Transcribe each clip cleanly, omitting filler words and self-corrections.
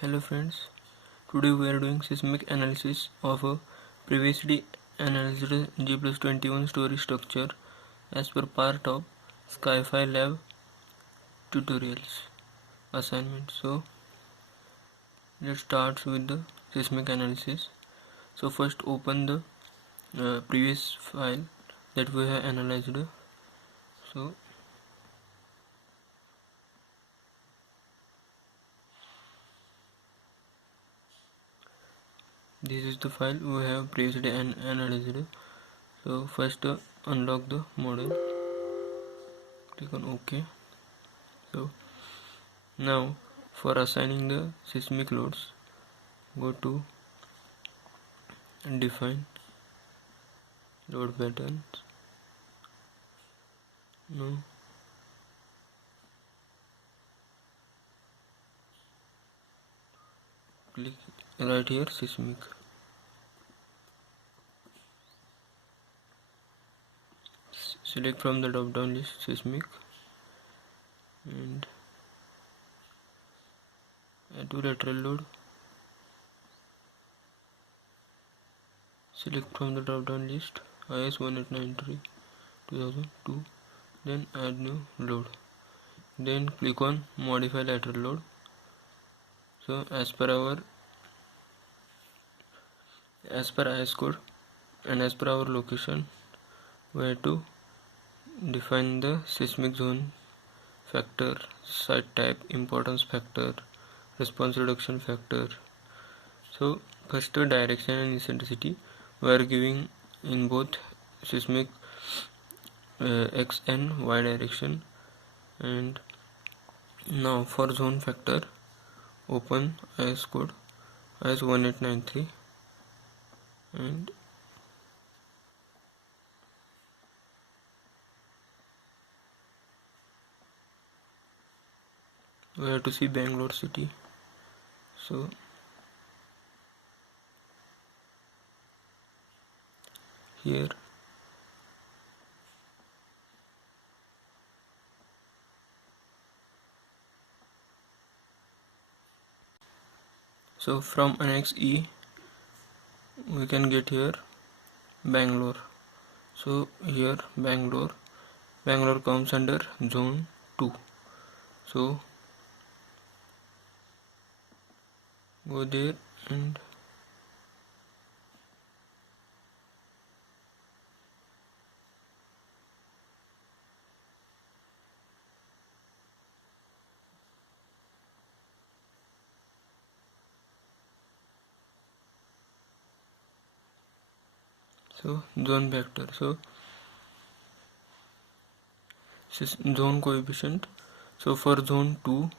Hello friends, today we are doing seismic analysis of a previously analyzed G+21 story structure as per part of Skyfi Lab tutorials assignment. So let's start with the seismic analysis. So first open the previous file that we have analyzed. So this is the file we have previously analyzed. So first unlock the model, click on OK. So now for assigning the seismic loads, go to define load patterns. Now click right here seismic. Select from the drop down list seismic and add to lateral load. Select from the drop down list IS 1893 2002, then add new load. Then click on modify lateral load. So as per IS code and as per our location, we have to define the seismic zone factor, site type, importance factor, response reduction factor. So first direction and eccentricity we are giving in both seismic x and y direction. And now for zone factor, open IS code IS 1893 and we have to see Bangalore city. So here so from annex E we can get here Bangalore. So here Bangalore comes under zone 2. So go there and so zone vector. So zone coefficient. So for zone 2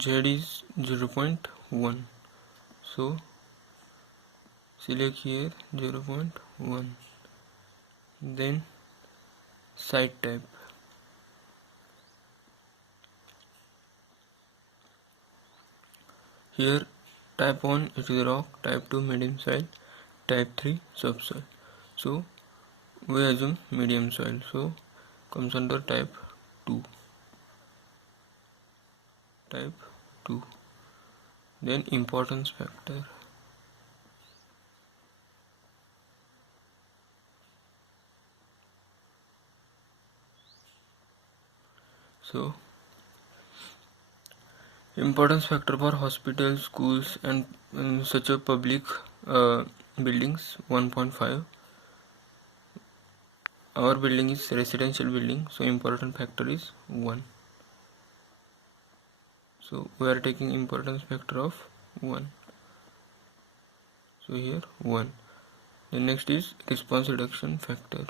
Z is 0.1. So select here 0.1. Then site type. Here type 1 it is rock, type 2 medium soil, type 3 subsoil. So we assume medium soil, so comes under type 2. Then importance factor. So importance factor for hospitals, schools and such a public buildings 1.5. Our building is residential building, so important factor is 1. So we are taking importance factor of 1. So here 1. The next is response reduction factor.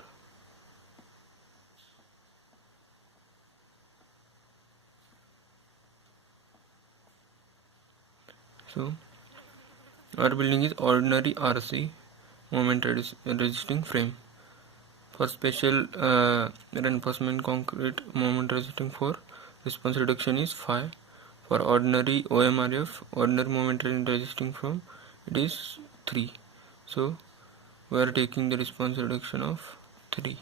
So our building is ordinary RC, moment resisting frame. For special reinforcement concrete, moment resisting for response reduction is 5. For ordinary OMRF, ordinary moment resisting frame, it is 3. So we are taking the response reduction of 3.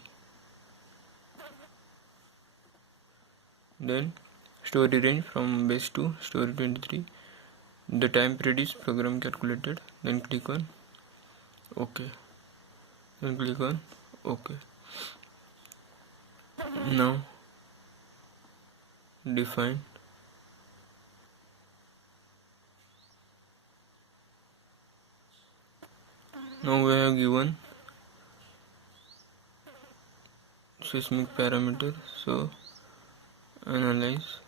Then story range from base to story 23. the time period is program calculated, then click on OK, then click on OK. Now define now we have given seismic parameter, so analyze,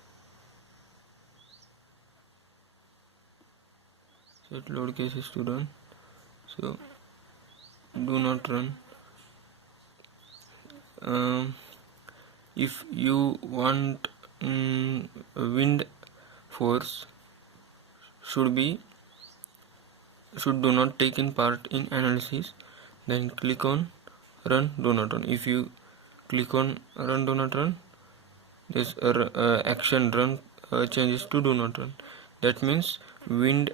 set load cases to run, so do not run. If you want wind force should do not take in part in analysis, then click on run, do not run. If you click on run, do not run, this action run changes to do not run. That means wind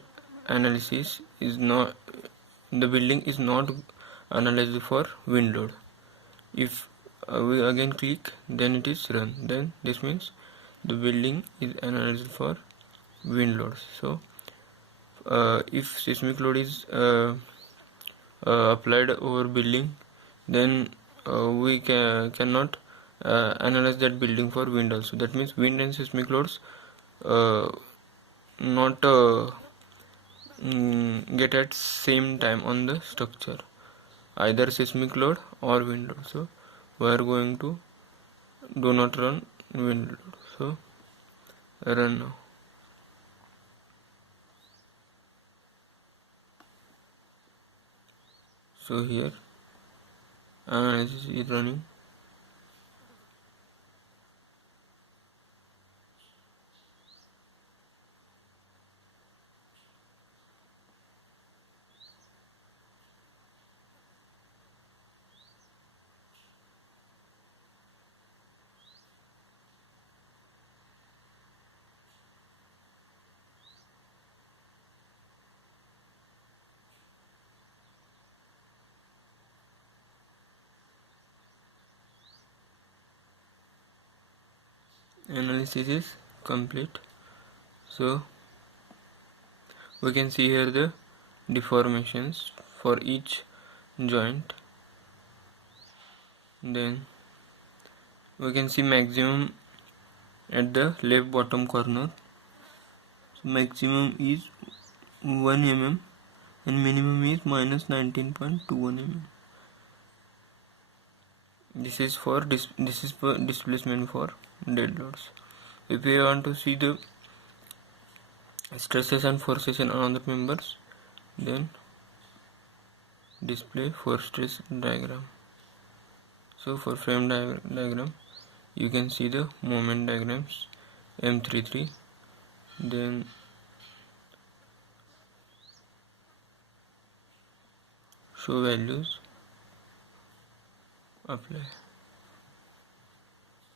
analysis is not, the building is not analyzed for wind load. If we again click, then it is run, then this means the building is analyzed for wind loads. So if seismic load is applied over building, then we cannot analyze that building for wind also. That means wind and seismic loads not get at same time on the structure, either seismic load or wind load. So we are going to do not run wind load, so run now. So here analysis is running. Analysis is complete. So we can see here the deformations for each joint. Then we can see maximum at the left bottom corner. So maximum is 1 mm and minimum is minus 19.21 mm. This is for displacement for dead loads. If we want to see the stresses and forces in another members, then display force stress diagram. So for frame diagram, you can see the moment diagrams M33, then show values, apply.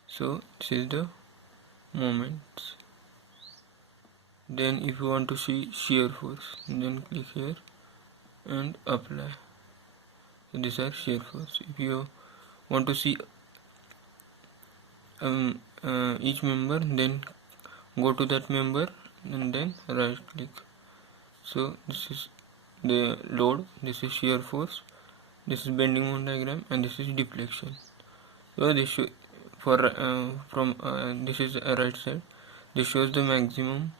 So this is the moments. Then if you want to see shear force, then click here and apply. So these are shear force. If you want to see each member, then go to that member and then right click. So this is the load, this is shear force, this is bending moment diagram, and this is deflection. So this this is a right side. This shows the maximum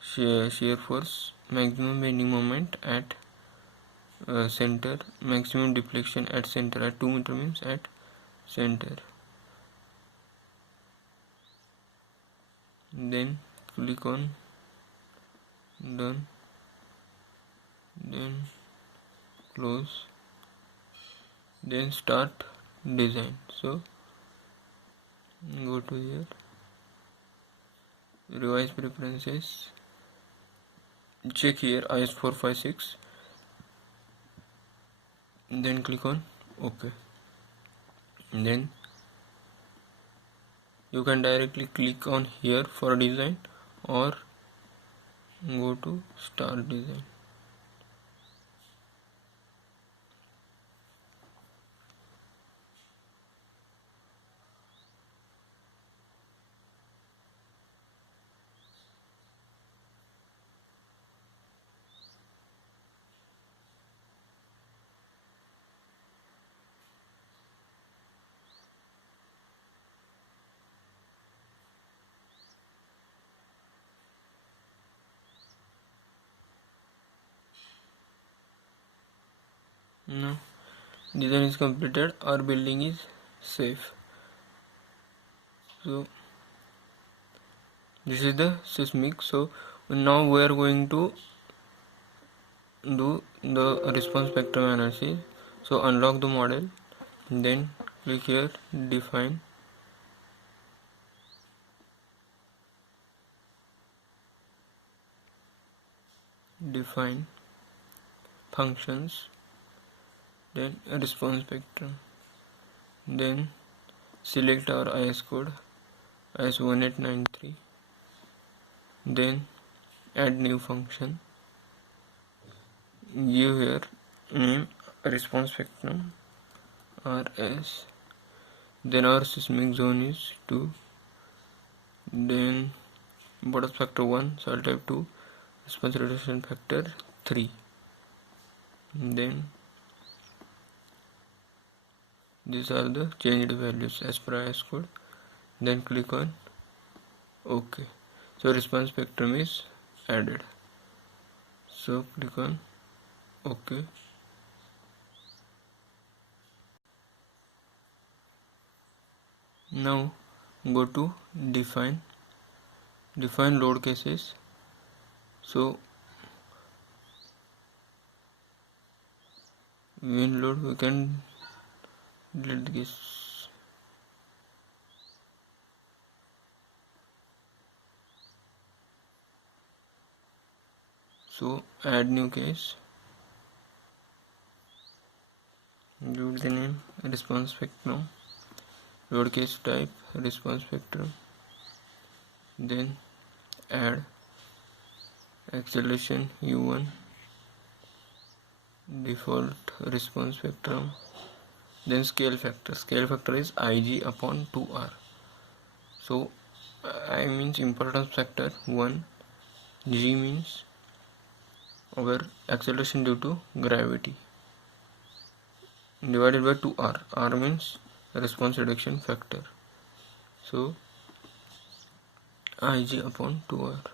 shear force, maximum bending moment at center, maximum deflection at center, at 2 meter means at center. Then click on done, then close, then start design. So go to here, revise preferences, check here IS 456, then click on OK. Then you can directly click on here for design or go to start design. Now design is completed, our building is safe. So this is the seismic. So now we are going to do the response spectrum analysis. So unlock the model, then click here, define functions, then response spectrum, then select our IS code IS1893, then add new function, give here name response spectrum RS, then our seismic zone is 2, then borders factor 1, soil type 2, response reduction factor 3, then these are the changed values as per IS code, then click on OK. So response spectrum is added, so click on OK. Now go to define load cases. So wind load we can delete this. So add new case, give the name response spectrum, load case type response spectrum, then add acceleration U1, default response spectrum, then scale factor is Ig upon 2R. So I means importance factor 1, G means our acceleration due to gravity, divided by 2R. R means response reduction factor. So Ig upon 2R.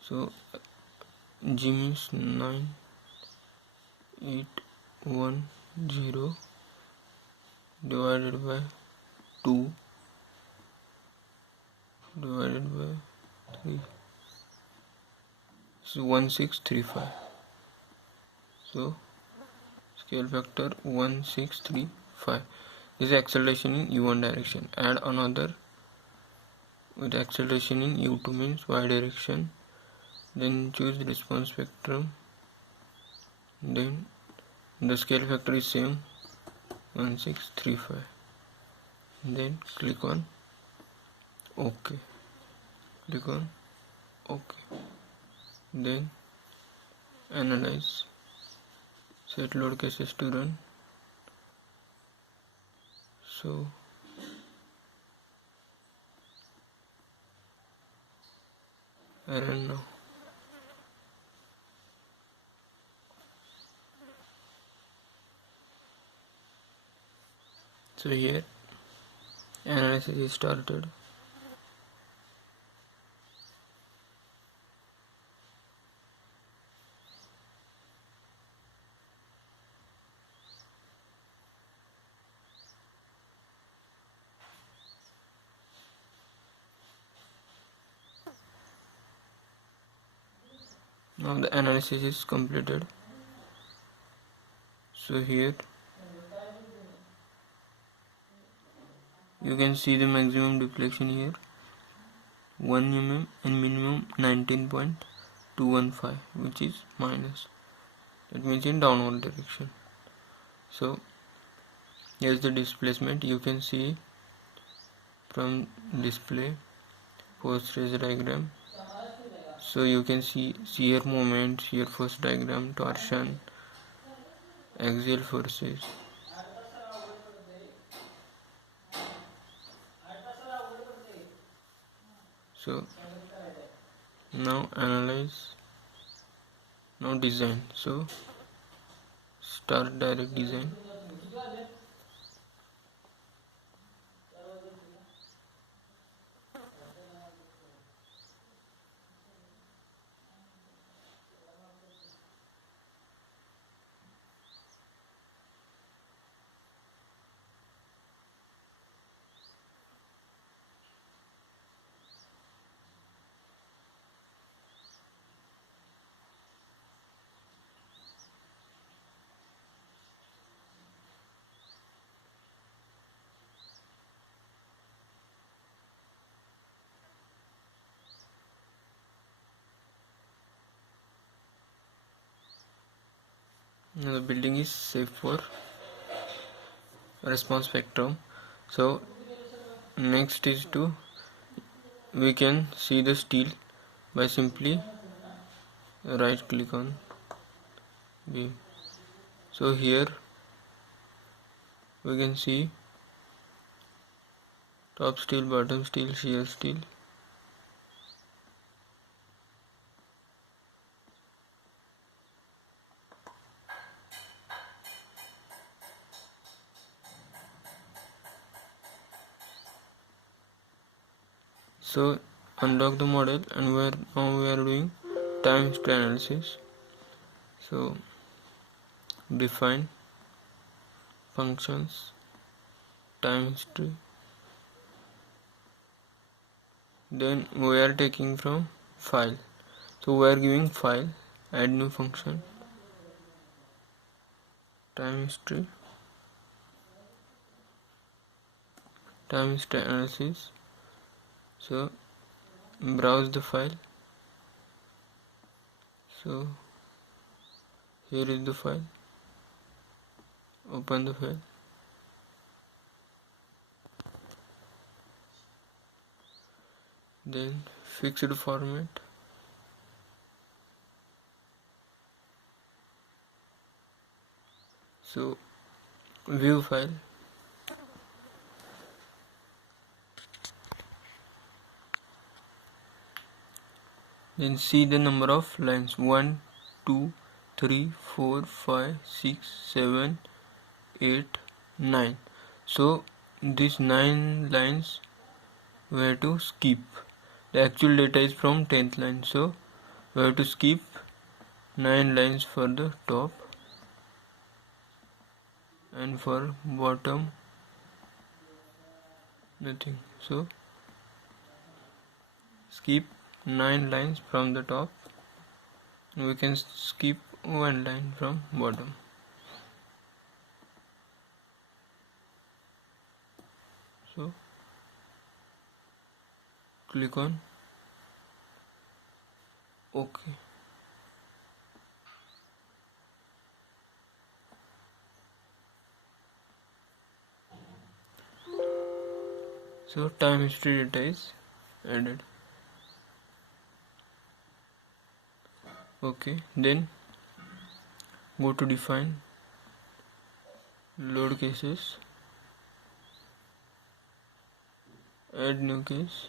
So G means 9810 divided by 2 divided by 3, so 1635. So scale factor 1635. This is acceleration in U1 direction. Add another with acceleration in U2 means Y direction. Then choose response spectrum. Then the scale factor is same 1635. Then click on OK. Click on OK. Then analyze. Set load cases to run. So I run now. So here analysis is started. Now the analysis is completed. So here you can see the maximum deflection here 1 mm and minimum 19.215, which is minus, that means in downward direction. So here's the displacement. You can see from display force trace diagram. So you can see shear moment, shear force diagram, torsion, axial forces. So now analyze, now design. So start direct design. Now the building is safe for response spectrum. So next is we can see the steel by simply right click on beam. So here we can see top steel, bottom steel, shear steel. So unlock the model, and now we are doing time history analysis. So define functions, time history. Then we are taking from file. So we are giving file, add new function, time history analysis. So browse the file. So here is the file. Open the file. Then fixed format. So view file. Then see the number of lines: 1, 2, 3, 4, 5, 6, 7, 8, 9. So these 9 lines we have to skip. The actual data is from 10th line, so we have to skip 9 lines for the top, and for bottom nothing. So skip 9 lines from the top. We can skip 1 line from bottom. So click on OK. So time history data is added. Okay, then go to define load cases, add new case,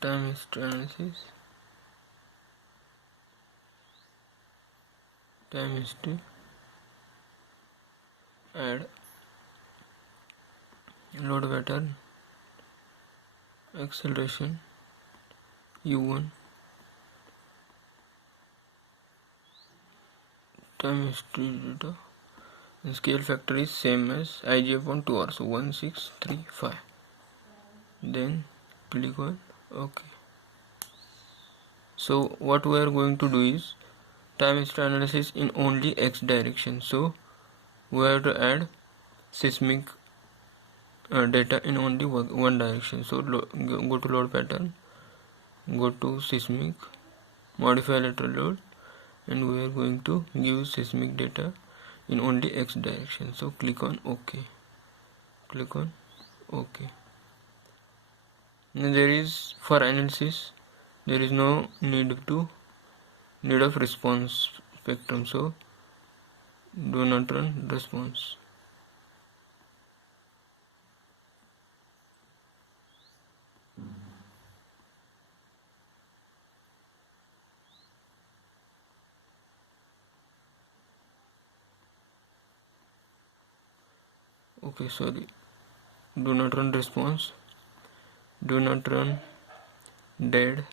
time history analysis, time history, add load pattern, acceleration U1, time history data, and scale factor is same as Ig upon 2R, so 1635. Then click on OK. So what we are going to do is time history analysis in only X direction. So we have to add seismic data in only one direction. So go to load pattern, go to seismic, modify lateral load, and we are going to give seismic data in only X direction. So click on OK. Click on OK. Now there is, for analysis, there is no need of response spectrum. So do not run response. Okay, sorry. Do not run response. Do not run dead.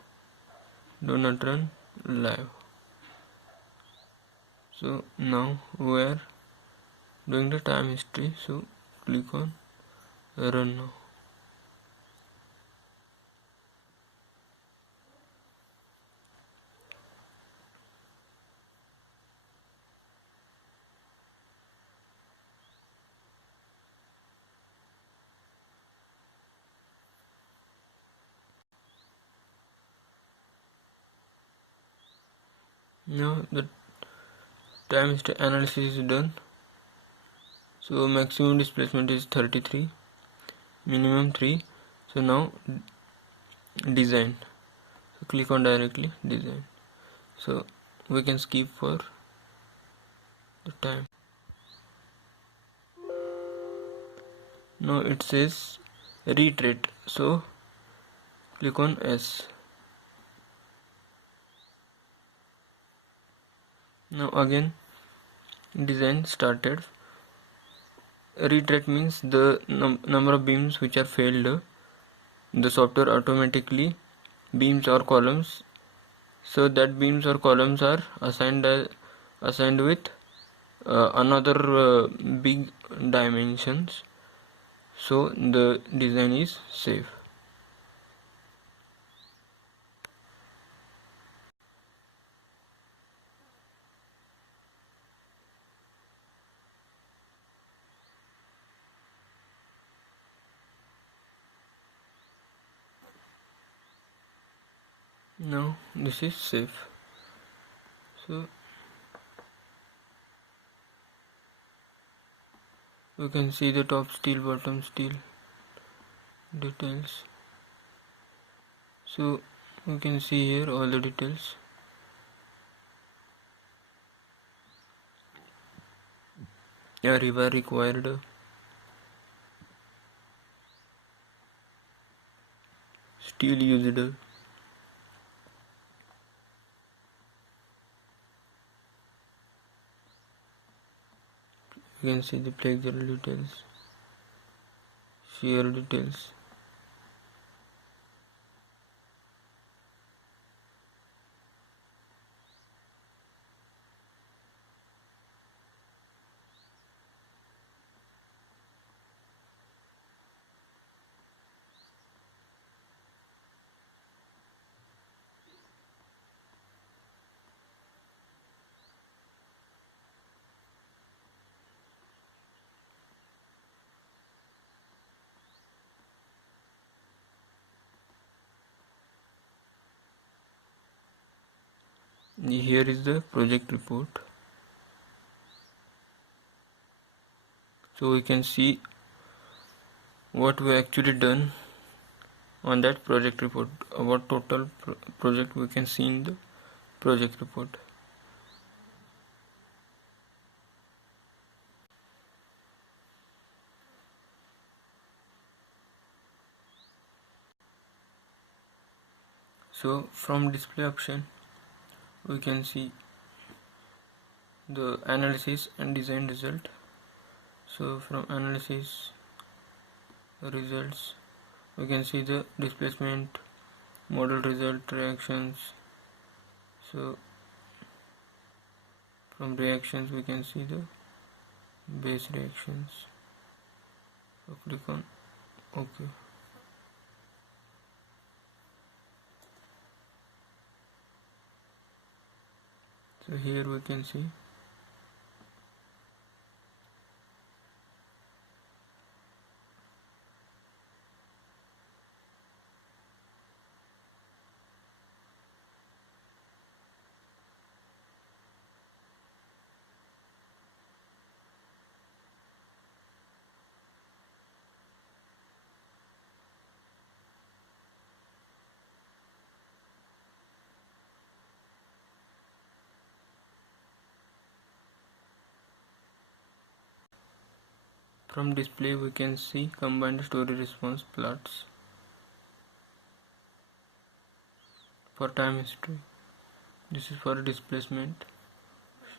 Do not run live. So now we are doing the time history. So click on run now. Now the time history analysis is done. So maximum displacement is 33, minimum 3. So now design. So click on directly design. So we can skip for the time. Now it says retreat. So click on S. Now again design started. Retreat means the number of beams which are failed. The software automatically beams or columns, so that beams or columns are assigned with another big dimensions, so the design is safe. Now this is safe. So you can see the top steel, bottom steel details. So you can see here all the details. A rebar required, steel used, you can see the flexural details, shear details. Here is the project report. So we can see what we actually done on that project report. What total project we can see in the project report. So from display option we can see the analysis and design result. So from analysis results we can see the displacement, model result, reactions. So from reactions we can see the base reactions. So click on OK. So here we can see from display we can see combined story response plots for time history. This is for displacement,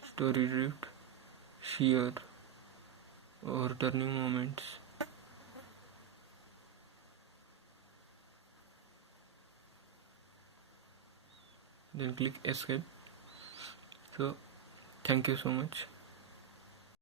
story drift, shear, overturning moments. Then click escape. So thank you so much.